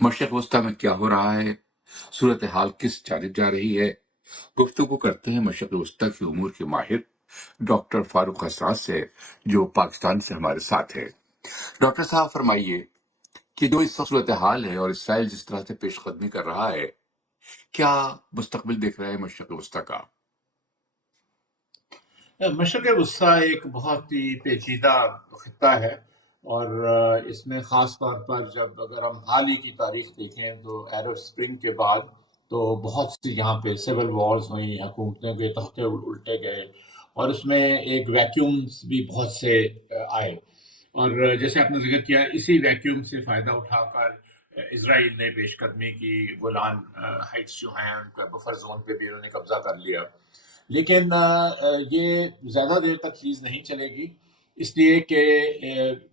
मशरक़ वस्ती में क्या हो रहा है, सूरत हाल किस जानिब जा रही है। गुफ्तगू करते हैं मशरक़ वस्ती की उमूर के माहिर डॉक्टर फारूक असराज से, जो पाकिस्तान से हमारे साथ है। डॉक्टर साहब, फरमाइए कि जो इस सूरत हाल है और इसराइल जिस तरह से पेशकदमी कर रहा है, क्या मुस्तकबिल देख रहा है मशरक़ वस्ती का? मशरक़ वस्ती एक बहुत ही पेचीदा खित्ता है और इसमें ख़ास तौर पर जब अगर हम हाल ही की तारीख देखें तो अरब स्प्रिंग के बाद तो बहुत सी यहाँ पे सिविल वॉर्स हुई, हुकूमतों के तख्ते उल्टे गए और उसमें एक वैक्यूम्स भी बहुत से आए। और जैसे आपने जिक्र किया, इसी वैक्यूम से फ़ायदा उठाकर इसराइल ने पेशकदमी की। गोलान हाइट्स जो हैं उनका बफर जोन पे भी उन्होंने कब्जा कर लिया। लेकिन ये ज़्यादा देर तक चीज़ नहीं चलेगी, इसलिए कि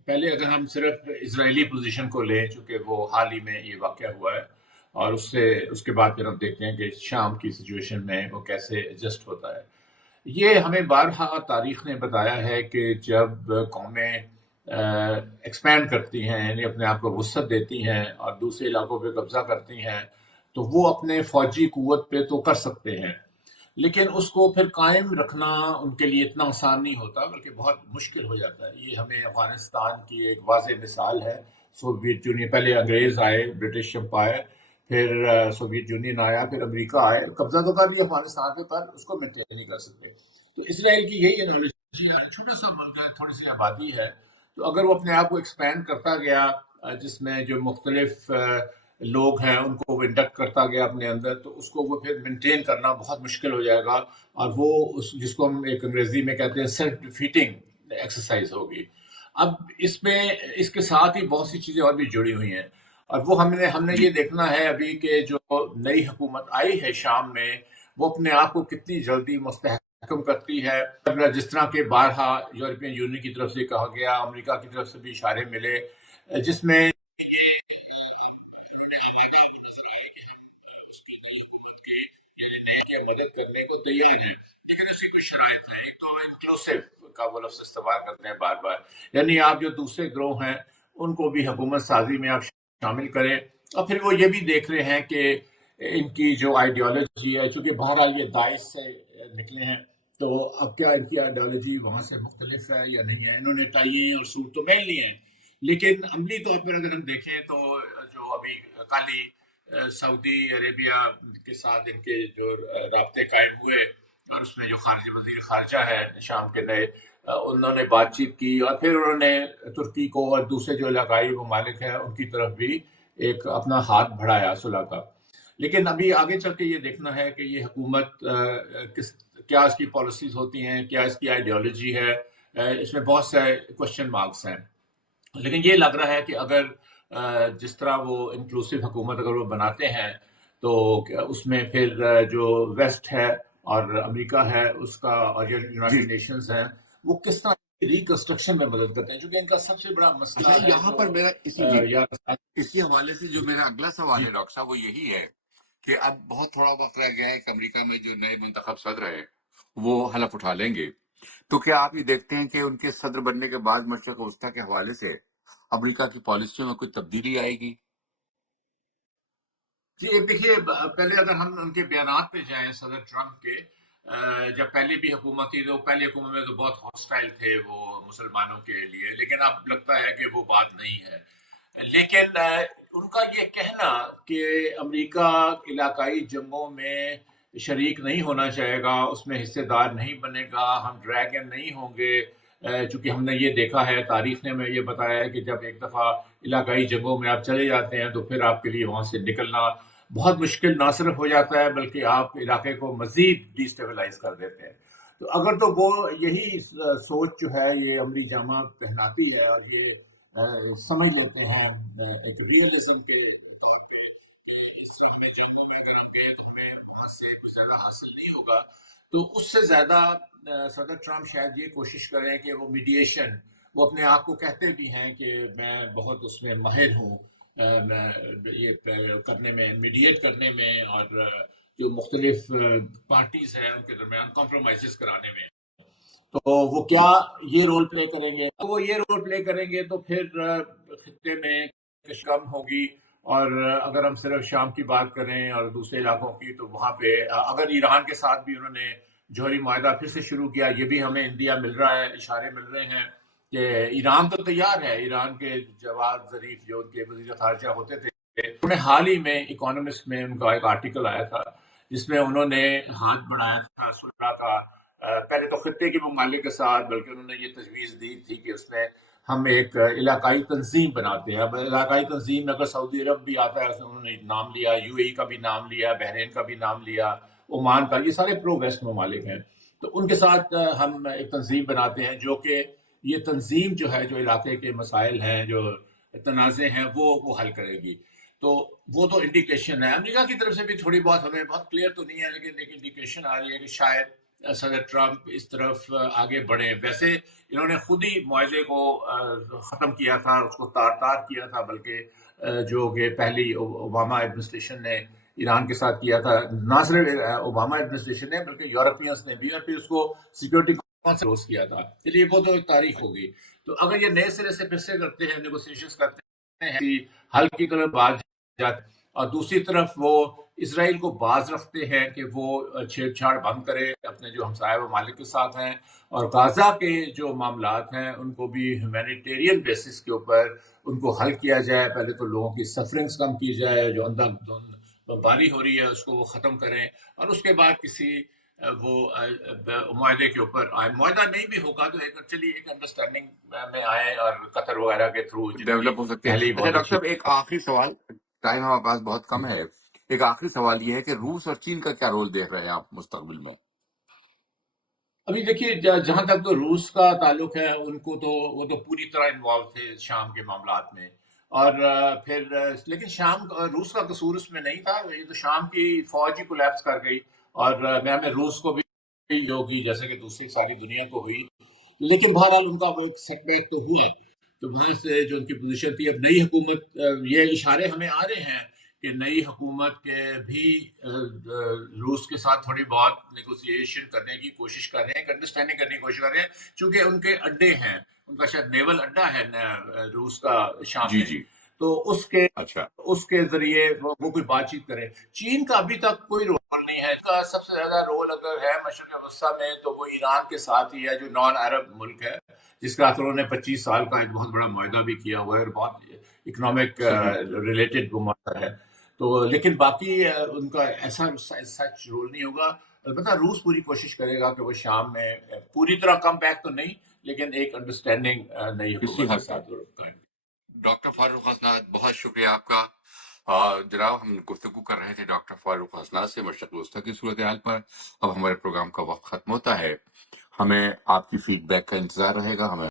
पहले अगर हम सिर्फ इजरायली पोजीशन को लें, चूँकि वो हाल ही में ये वाक़या हुआ है, और उसके बाद फिर हम देखते हैं कि शाम की सिचुएशन में वो कैसे एडजस्ट होता है। ये हमें बारहा तारीख ने बताया है कि जब कौमें एक्सपैंड करती हैं, यानी अपने आप को वुसअत देती हैं और दूसरे इलाकों पे कब्जा करती हैं, तो वो अपने फौजी कुव्वत पे तो कर सकते हैं, लेकिन उसको फिर कायम रखना उनके लिए इतना आसान नहीं होता, बल्कि बहुत मुश्किल हो जाता है। ये हमें अफगानिस्तान की एक वाज़ेह मिसाल है। सोवियत यूनियन, पहले अंग्रेज़ आए, ब्रिटिश एम्पायर, फिर सोवियत यूनियन आया, फिर अमेरिका आए, कब्जा तो कर लिया अफगानिस्तान पे, पर उसको मेंटेन नहीं कर सकते। तो इसराइल की यही एनालॉजी है, छोटा सा मुल्क है, थोड़ी सी आबादी है, तो अगर वो अपने आप को एक्सपैंड करता गया, जिसमें जो मुख्तलिफ लोग हैं उनको वो इंडक्ट करता गया अपने अंदर, तो उसको वो फिर मेंटेन करना बहुत मुश्किल हो जाएगा, और वो उस जिसको हम एक अंग्रेजी में कहते हैं सेल्फ डिफीटिंग एक्सरसाइज होगी। अब इसमें इसके साथ ही बहुत सी चीज़ें और भी जुड़ी हुई हैं, और वो हमने ये देखना है अभी कि जो नई हुकूमत आई है शाम में, वो अपने आप को कितनी जल्दी मुस्तहकम करती है। जिस तरह के बारहा यूरोपियन यूनियन की तरफ से कहा गया, अमेरिका की तरफ से भी इशारे मिले, जिसमें मदद करने को तैयार है, लेकिन ऐसी कुछ शराइत है। एक तो इंक्लूसिव का वो लफ्ज़ इस्तेमाल करते हैं बार बार, यानी आप जो दूसरे ग्रोह हैं उनको भी हुकूमत साजी में आप शामिल करें। और फिर वो ये भी देख रहे हैं कि इनकी जो आइडियोलॉजी है, चूंकि बहरहाल ये दाइश से निकले हैं, तो अब क्या इनकी आइडियोलॉजी वहाँ से मुख्तलिफ है या नहीं है। इन्होंने टाइए और सूट तो पहन लिए हैं, लेकिन अमली तौर पर अगर हम देखें तो जो अभी कल ही सऊदी अरेबिया के साथ इनके जो राब्ते कायम हुए, और उसमें जो वजीर खारजा है शाम के नए, उन्होंने बातचीत की, और फिर उन्होंने तुर्की को और दूसरे जो इलाकाई ममालिक हैं उनकी तरफ भी एक अपना हाथ बढ़ाया सुलह का। लेकिन अभी आगे चल के ये देखना है कि ये हुकूमत क्या इसकी पॉलिसीज होती हैं, क्या इसकी आइडियोलॉजी है, इसमें बहुत से क्वेश्चन मार्क्स हैं। लेकिन ये लग रहा है कि अगर जिस तरह वो इंक्लूसिव हुकूमत अगर वो बनाते हैं, तो उसमें फिर जो वेस्ट है और अमेरिका है उसका, और जो यूनाइटेड नेशंस हैं, वो किस तरह रिकंस्ट्रक्शन में मदद करते हैं, क्योंकि इनका सबसे बड़ा मसला है यहाँ पर मेरा इसी हवाले से जो मेरा अगला सवाल है डॉक्टर साहब, वो यही है कि अब बहुत थोड़ा वक्त रह गया है कि अमेरिका में जो नए मुंतखब सदर है वो हलफ उठा लेंगे। तो क्या आप ये देखते हैं कि उनके सदर बनने के बाद मशरक़ वस्ती के हवाले से अमेरिका की पॉलिसियों में कोई तब्दीली आएगी? जी, देखिए, पहले अगर हम उनके बयानात पे जाएं सदर ट्रंप के, जब पहले भी हुकूमत थी तो पहली हुकूमत में तो बहुत हॉस्टाइल थे वो मुसलमानों के लिए, लेकिन अब लगता है कि वो बात नहीं है। लेकिन उनका ये कहना कि अमेरिका इलाकाई जंगों में शरीक नहीं होना चाहेगा, उसमें हिस्सेदार नहीं बनेगा, हम ड्रैगन नहीं होंगे, चूंकि हमने ये देखा है, तारीख ने हमें ये बताया है कि जब एक दफ़ा इलाकाई जंगों में आप चले जाते हैं तो फिर आपके लिए वहाँ से निकलना बहुत मुश्किल ना सिर्फ हो जाता है, बल्कि आप इलाके को मजीद डिस्टेबलाइज कर देते हैं। तो अगर तो वो यही सोच जो है ये अमली जामा पहनाती है, और ये समझ लेते हैं एक रियलिज्म के तौर पे कि इस तरह हमें जंगों में अगर हम गए तो हमें वहाँ से कुछ ज़्यादा हासिल नहीं होगा, तो उससे ज़्यादा सदर ट्रम्प शायद ये कोशिश करें कि वो मीडिएशन, वो अपने आप को कहते भी हैं कि मैं बहुत उसमें माहिर हूँ, ये करने में, मीडिएट करने में, और जो मुख्तलिफ पार्टीज हैं उनके दरमियान कॉम्प्रोमाइज़ कराने में। तो वो क्या ये रोल प्ले करेंगे? वो ये रोल प्ले करेंगे तो फिर खित्ते में कम होगी, اور اگر ہم صرف شام کی بات کریں اور دوسرے علاقوں کی تو وہاں پہ اگر ایران کے ساتھ بھی انہوں نے جوہری معاہدہ پھر سے شروع کیا، یہ بھی ہمیں انڈیا مل رہا ہے، اشارے مل رہے ہیں کہ ایران تو تیار ہے۔ ایران کے جواد ظریف جو ان کے وزیر خارجہ ہوتے تھے، انہوں نے حال ہی میں اکانومسٹ میں ان کا ایک آرٹیکل آیا تھا جس میں انہوں نے ہاتھ بڑھایا تھا صلح کا، پہلے تو خطے کے ممالک کے ساتھ، بلکہ انہوں نے یہ تجویز دی تھی کہ اس میں ہم ایک علاقائی تنظیم بناتے ہیں۔ اب علاقائی تنظیم میں اگر سعودی عرب بھی آتا ہے، اس میں انہوں نے نام لیا، یو اے ای کا بھی نام لیا، بحرین کا بھی نام لیا، عمان کا، یہ سارے پرو ویسٹ ممالک ہیں، تو ان کے ساتھ ہم ایک تنظیم بناتے ہیں جو کہ یہ تنظیم جو ہے، جو علاقے کے مسائل ہیں، جو تنازع ہیں، وہ حل کرے گی۔ تو وہ تو انڈیکیشن ہے۔ امریکہ کی طرف سے بھی تھوڑی بہت، ہمیں بہت کلیئر تو نہیں ہے، لیکن ایک انڈیکیشن آ رہی ہے کہ شاید صدر ٹرمپ اس طرف آگے بڑھیں۔ ویسے انہوں نے خود ہی معاہدے کو ختم کیا تھا، اس کو تار تار کیا تھا، بلکہ جو کہ پہلی اوباما ایڈمنسٹریشن نے ایران کے ساتھ کیا تھا، نہ صرف اوباما ایڈمنسٹریشن نے بلکہ یورپینس نے بھی، اور پھر اس کو سیکورٹی کونسل سے کیا تھا۔ چلیے وہ تو ایک تاریخ ہوگی۔ تو اگر یہ نئے سرے سے پھر سے کرتے ہیں، نیگوسیشنز کرتے ہیں کہ حل کی طرف بات جاتی، اور دوسری طرف وہ اسرائیل کو باز رکھتے ہیں کہ وہ چھیڑ چھاڑ بند کرے اپنے جو ہمسایہ ممالک کے ساتھ ہیں، اور غازہ کے جو معاملات ہیں ان کو بھی ہیومینیٹیرین بیسس کے اوپر ان کو حل کیا جائے۔ پہلے تو لوگوں کی سفرنگز کم کی جائے، جو اندھا دھند بمباری ہو رہی ہے اس کو وہ ختم کریں، اور اس کے بعد کسی وہ معاہدے کے اوپر آئے۔ معاہدہ نہیں بھی ہوگا تو چلیے ایک انڈرسٹینڈنگ میں آئے، اور قطر وغیرہ کے تھرو ڈیولپ ہو سکتے ہیں۔ پہلی اچھا بہت ڈاکٹر اچھی۔ صاحب، ایک آخری سوال، ٹائم ہمارے پاس بہت کم ہے، ایک آخری سوال یہ ہے کہ روس اور چین کا کیا رول دیکھ رہے ہیں آپ مستقبل میں؟ ابھی دیکھیے جہاں تک تو روس کا تعلق ہے، ان کو تو وہ تو پوری طرح انوالو تھے شام کے معاملات میں، اور پھر لیکن روس کا قصور اس میں نہیں تھا، یہ تو شام کی فوج ہی کولیپس کر گئی، اور میں روس کو بھی ہوگی جیسے کہ دوسری ساری دنیا کو ہوئی، لیکن بہرحال ان کا وہ سیٹ بیک تو ہوا۔ تو وہاں سے جو ان کی پوزیشن تھی، اب نئی حکومت، یہ اشارے ہمیں آ رہے ہیں کہ نئی حکومت کے بھی روس کے ساتھ تھوڑی بہت نیگوسیشن کرنے کی کوشش کر رہے ہیں، انڈرسٹینڈنگ کرنے کی کوشش کر رہے ہیں، چونکہ ان کے اڈے ہیں، ان کا شاید نیول اڈا ہے روس کا شام جی میں، جی، تو اچھا، اس کے ذریعے وہ کوئی بات چیت کرے۔ چین کا ابھی تک کوئی رول نہیں ہے، اس کا سب سے زیادہ رول اگر ہے مشرق وسطیٰ میں تو وہ ایران کے ساتھ ہی ہے، جو نان عرب ملک ہے، جس کا انہوں نے 25 سال کا ایک بہت بڑا معاہدہ بھی کیا ہوا ہے، اور بہت اکنامک صحیح، ریلیٹڈ وہ معاہدہ ہے۔ تو لیکن باقی ان کا ایسا سچ رول نہیں ہوگا۔ البتہ روس پوری کوشش کرے گا کہ وہ شام میں پوری طرح کم بیک تو نہیں، لیکن ایک انڈرسٹینڈنگ نئی کسی حکومت کے حد تک۔ ساتھ قائم۔ ڈاکٹر فاروق حسنات، بہت شکریہ آپ کا۔ جناب، ہم گفتگو کر رہے تھے ڈاکٹر فاروق حسنات سے مشرق وسطیٰ کی صورتحال پر۔ اب ہمارے پروگرام کا وقت ختم ہوتا ہے، ہمیں آپ کی فیڈ بیک کا انتظار رہے گا، ہمیں